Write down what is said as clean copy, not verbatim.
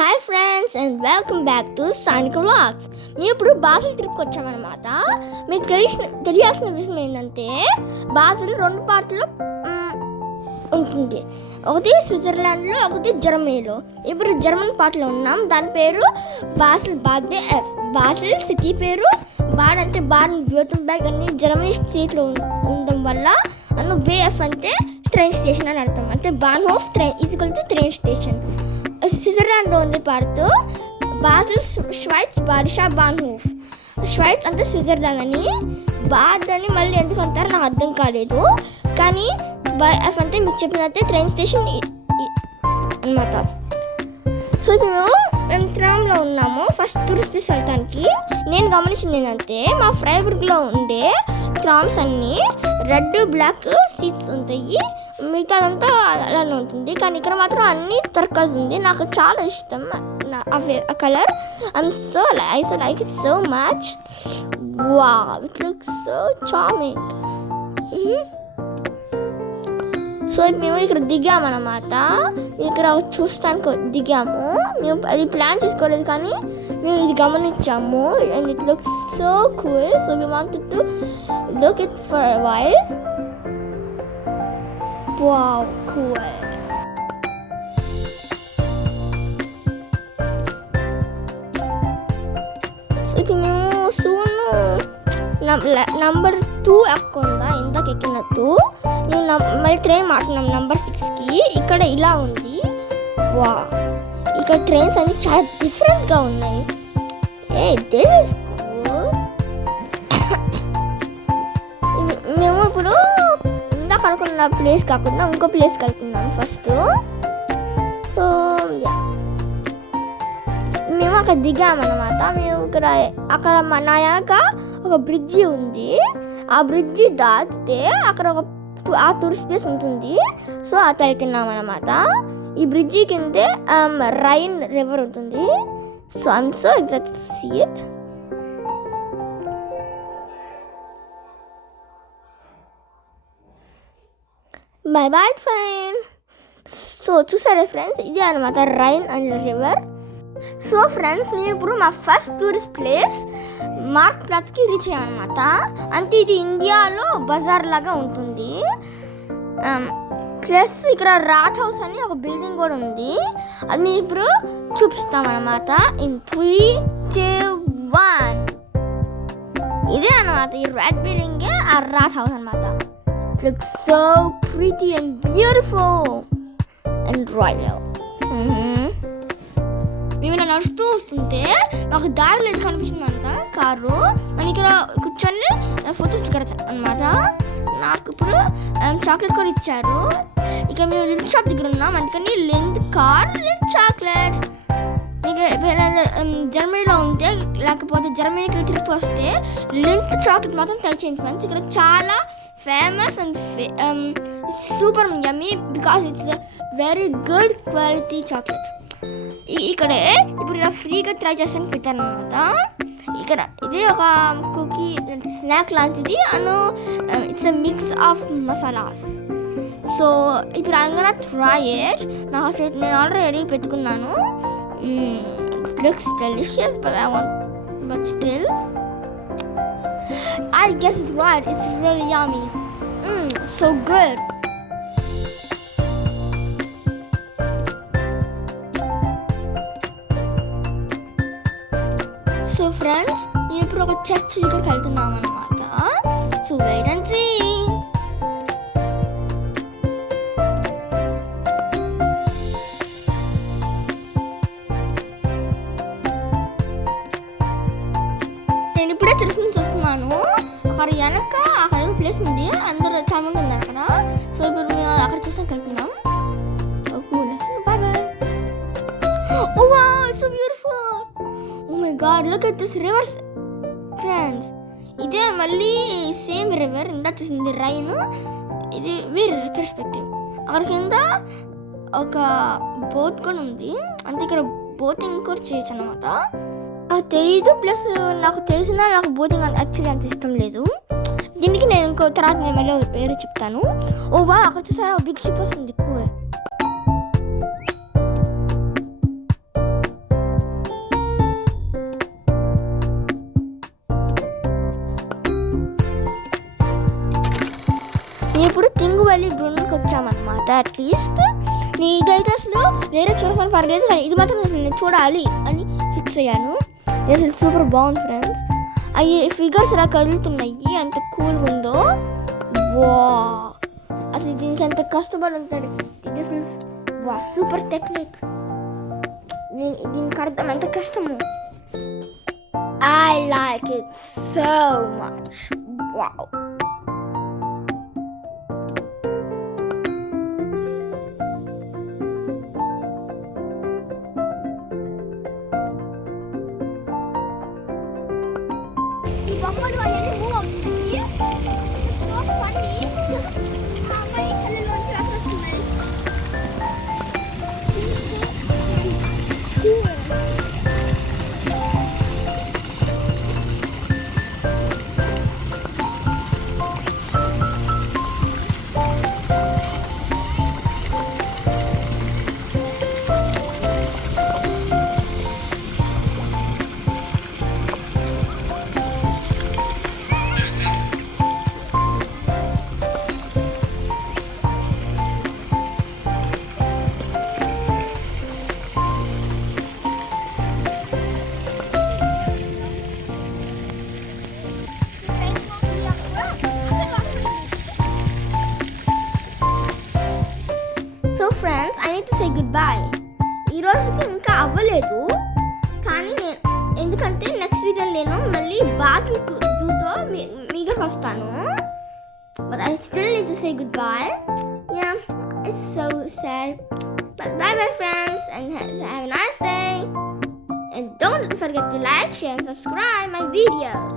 Hi friends and welcome back to Sanika vlogs. మేము ఇప్పుడు బాసిల్ ట్రిప్కి వచ్చామన్నమాట. మీకు తెలియాల్సిన విషయం ఏంటంటే బాసిల్ రెండు పార్ట్లో ఉంటుంది. ఒకటి స్విట్జర్లాండ్లో, ఒకటి జర్మనీలో. ఇప్పుడు జర్మన్ పార్ట్లో ఉన్నాం. దాని పేరు బాసిల్ బాదే ఎఫ్. బాసిల్ సిటీ పేరు బాడ్ అంటే బాడ్ వ్యూటెన్బర్గ్ అని జర్మనీ స్టేట్లో ఉండడం వల్ల అను బేఎఫ్ అంటే ట్రైన్ స్టేషన్ అని అర్థం. అంటే బాన్హోఫ్ train equal to train station. స్విట్జర్లాండ్లో ఉండే పార్ట్ బాసిల్ షవైట్స్ బారిషా బాన్హోఫ్. షవైట్స్ అంటే స్విట్జర్లాండ్ అని, బాద్ అని మళ్ళీ ఎందుకు అంటారో నాకు అర్థం కాలేదు. కానీ ఎఫ్ అంటే మీకు చెప్పినట్టే ట్రైన్ స్టేషన్ అనమాట. సో మేము ట్రామ్లో ఉన్నాము. ఫస్ట్ టూరిస్ట్ ప్లేస్ వెళ్ళటానికి నేను గమనించింది ఏంటంటే మా ఫ్రైబర్గ్లో ఉండే ట్రామ్స్ అన్నీ రెడ్ బ్లాక్ సీట్స్ ఉంటాయి, మిగతాదంతా అలానే ఉంటుంది. కానీ ఇక్కడ మాత్రం అన్నీ టర్కోయిజ్ ఉంది. నాకు చాలా ఇష్టం ఆ colour. I like it so much. Wow, it looks so charming. So మేము ఇక్కడ దిగామన్నమాట. ఇక్కడ చూస్తానికి దిగాము. మేము అది ప్లాన్ చేసుకోలేదు, కానీ మేము ఇది గమనించాము. And it looks so cool. So we wanted to look it for a while. Wow, cool. So ఇప్పుడు మేము సూన్ నంబర్ 2 ఎక్కుండా ఇందాక ఎక్కినట్టు నేను మళ్ళీ ట్రైన్ మాట్లాడినాం నంబర్ 6కి. ఇక్కడ ఇలా ఉంది. వా, ఇక్కడ ట్రైన్స్ అన్ని చాలా డిఫరెంట్గా ఉన్నాయి. This is cool. మేము ఇప్పుడు ఇందాక అనుకున్న ప్లేస్ కాకుండా ఇంకో ప్లేస్కి వెళ్తున్నాం ఫస్ట్. సో మేము అక్కడ దిగామన్నమాట. మేము అక్కడ నా వెనక ఒక బ్రిడ్జి ఉంది. ఆ బ్రిడ్జి దాటితే అక్కడ ఆ టూరిస్ట్ ప్లేస్ ఉంటుంది. సో అక్కడ వెళ్తున్నాం అన్నమాట. ఈ బ్రిడ్జి కిందే రైన్ రివర్ ఉంటుంది. So I'm so excited to see it. Bye bye friend. So చూసారా ఫ్రెండ్స్, ఇదే అనమాట Rhine and river. So friends, మేము ఇప్పుడు మా ఫస్ట్ టూరిస్ట్ ప్లేస్ మార్క్ ప్లాట్స్కి రీచ్ అయ్యామన్నమాట. అంటే ఇది ఇండియాలో బజార్ లాగా ఉంటుంది. ప్లస్ ఇక్కడ రాత్ హౌస్ అని ఒక బిల్డింగ్ కూడా ఉంది. అది మేము ఇప్పుడు చూపిస్తామన్నమాట. ఇన్ 3, 2, 1. ఇదే అనమాట ఈ రెడ్ బిల్డింగే ఆ రాత్ హౌస్ అనమాట. It looks so pretty and beautiful and royal. మేము ఇలా నడుస్తూ వస్తుంటే మాకు దారిలో ఏది కనిపించిందంట కారు. అని ఇక్కడ కూర్చొని ఫొటోస్ దిగచ్చు అనమాట. నాకు ఇప్పుడు చాక్లెట్ కూడా ఇచ్చారు. ఇక మేము లింక్ షాప్ దగ్గర ఉన్నాం, అందుకని లింక్ కార్ లింక్ చాక్లెట్. మీకు జర్మనీలో ఉంటే లేకపోతే జర్మనీకి తిరిగి వస్తే లింక్ చాక్లెట్ మాత్రం ట్రై చేయండి ఫ్రెండ్స్. ఇక్కడ చాలా famous and super yummy because it's very good quality chocolate. ఇక్కడే ఇప్పుడు ఇలా ఫ్రీగా ట్రై చేస్తానికి పెట్టారనమాట. ఇక్కడ ఇది ఒక కుకీ స్నాక్ లాంటిది అను. It's a mix of masalas. So ఇప్పుడు ఐమ్ గోనా ట్రై ఇట్. నేను ఆల్రెడీ పెట్టుకున్నాను. It looks delicious but still I guess it's right. It's really yummy. So good. So friends, మేము ఇప్పుడు ఒక చర్చ్ దగ్గరికి వెళ్తున్నాం అన్నమాట. So wait and see. నేను ఇప్పుడే తెలుసుకుని చూసుకున్నాను. అక్కడ వెనక అక్కడ ప్లేస్ ఉంది, అందరూ చాలా మంది ఉన్నారు అక్కడ. సో ఇప్పుడు మేము అక్కడ చూసాక వెళ్తున్నాం. Oh wow, it's so beautiful. Oh my god, look at this river friends. ఇదే మళ్ళీ సేమ్ రివర్ ఇందా చూసింది రైన్. ఇది వేరే పర్స్పెక్టివ్. అక్కడ కింద ఒక బోట్ కూడా ఉంది. అంటే ఇక్కడ బోటింగ్ కూడా చేయొచ్చు అనమాట. నాకు తెలియదు, ప్లస్ నాకు తెలిసిన నాకు బోటింగ్ యాక్చువల్లీ అంత ఇష్టం లేదు. దీనికి నేను ఇంకో తర్వాత నేను మళ్ళీ వేరే చెప్తాను. ఓ వా, అక్కడ చూసారా బిగ్ షిప్ వస్తుంది. వచ్చామన్నమాట. అట్లీస్ట్ ఇదైతే అసలు వేరే చూడకుండా పర్లేదు, కానీ ఇది మాత్రం అసలు నేను చూడాలి అని ఫిక్స్ అయ్యాను. ఇది అసలు సూపర్ బాగుంది ఫ్రెండ్స్. అవి ఫిగర్స్ ఇలా కదులుతున్నాయి, అంత కూల్గా ఉందో. వా, అసలు దీనికి ఎంత కష్టపడి ఉంటాడు. ఇది అసలు వా సూపర్ టెక్నిక్. దీనికి అర్థం ఎంత కష్టము. I like it so much. Wow. ఈ బొమ్మలు అనేది మూవ్ అవుతుంది. So funny. అమ్మాయి కళ్ళలోంచి వస్తున్నాయి. So friends, I need to say good bye. ఈ రోజుకి ఇంకా అవ్వలేదు, కానీ ఎందుకంటే నెక్స్ట్ వీడియో నేను మళ్ళీ బాజిల్ జూతో మీతో వస్తాను. But I still need to say good bye. Yeah, it's so sad. But by bye friends, and have a nice day. And don't forget to like, share and subscribe my videos.